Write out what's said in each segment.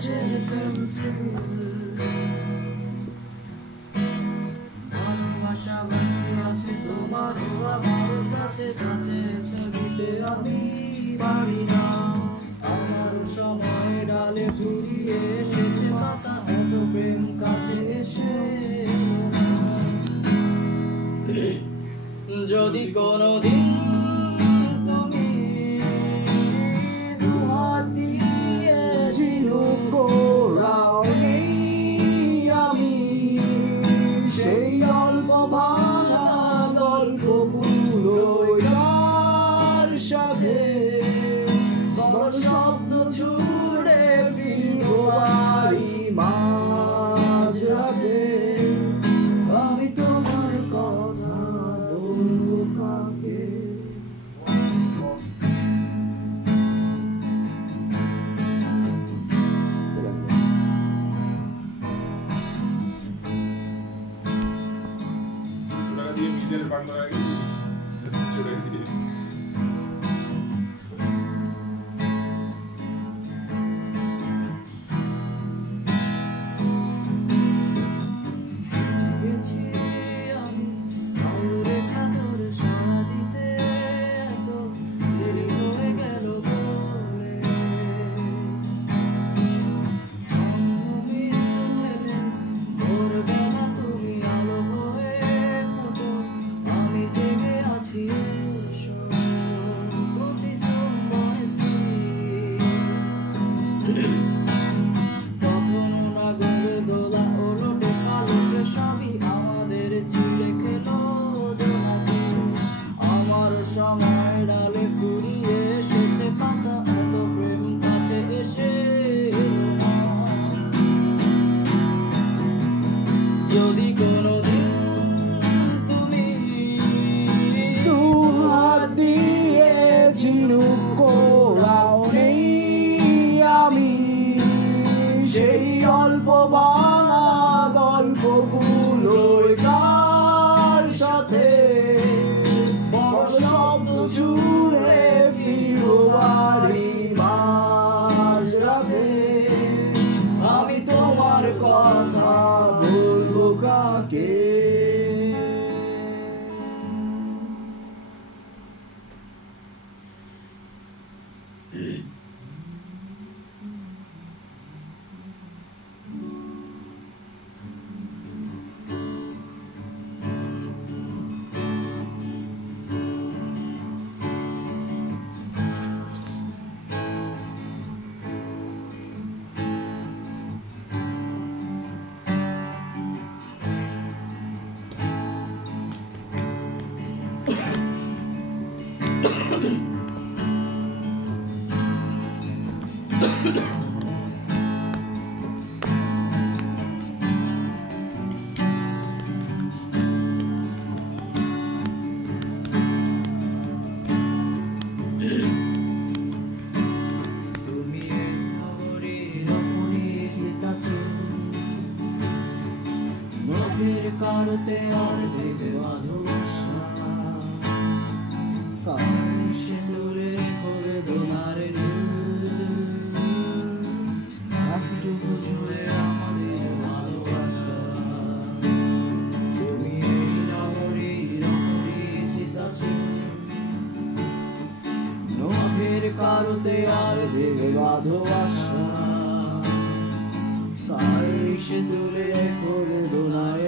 ছেড়ে ফেলছে ভালোবাসা বাকি আছে তোমারও আমার কাছে যাচ্ছে ছবিতে আমি পারি না আমার সময় ডালে ফুরিয়ে এসেছে পাতা এত প্রেম কাছে এসে যদি কোনোদিন তুমি দুহাত দিয়ে ঝিনুক গোড়াও নেই আমি সেই অল্প ভাঙা গল্পগুলোর সাথে বড় শব্দ ছুড়ে ফিরবো বাড়ি মাঝরাতে আমি তোমার কথা বলবো কাকে সময় ডালে ফুরিয়ে এসেছে পাতা এত প্রেম কাছে এসে যদি কোনোদিন তুমি দুহাত দিয়ে ঝিনুক গোড়াও নেই আমি সেই অল্প ভাঙা গল্পগুলোর কার সাথে শব্দ ছুড়ে ফিরবো বাড়ি মাঝরাতে আমি তোমার কথা বলবো কাকে কারতে আর দেবে ভালোবাসা সে দূরে করে দোনার একটুকু জুড়ে আমাদের ভালোবাসা তুমি নগরীর অপরিচিত নখের কারতে আর দেবে ভালোবাসা সে দূরে করে দোনার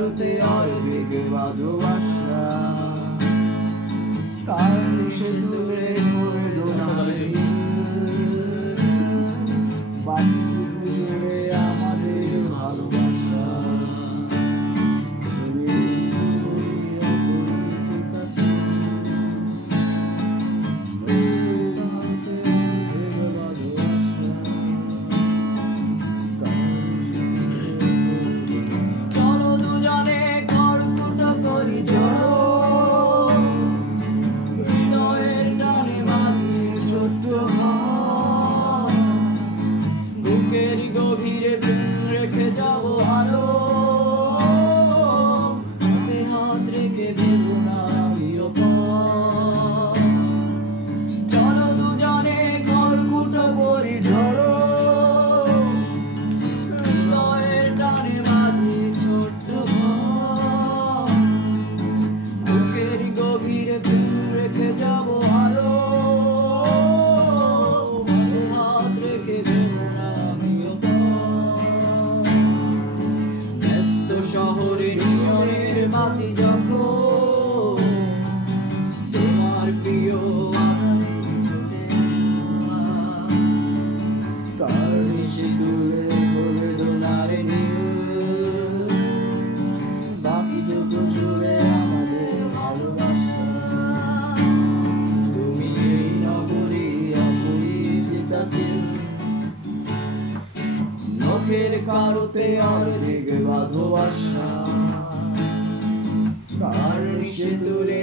কারোতে অর্ধেক ভালোবাসা কার সে দূরে পড়ে দোলারে বাকি জুড়ে আমাদের ভালোবাসা গভীরে রেখে যাব আলো হাতে হাত রেখে ভেবো না চলো দুজনে খড়কুটো করি ঝড়ো হৃদয়ের টানে মাঝে ছোট্ট ঘর বুকের গভীরে রেখে যাব আলো হাত রেখে ভেবো না শহরে নিয়নের বাতি যখন তোমার প্রিয় দূরে বলে দোলারে বাকি যত জুড়ে আমাদের ভালোবাসা তুমি এই নগরী অপরিচিত নখের কারোতে অর্ধেক ভালোবাসা কার সে দূরে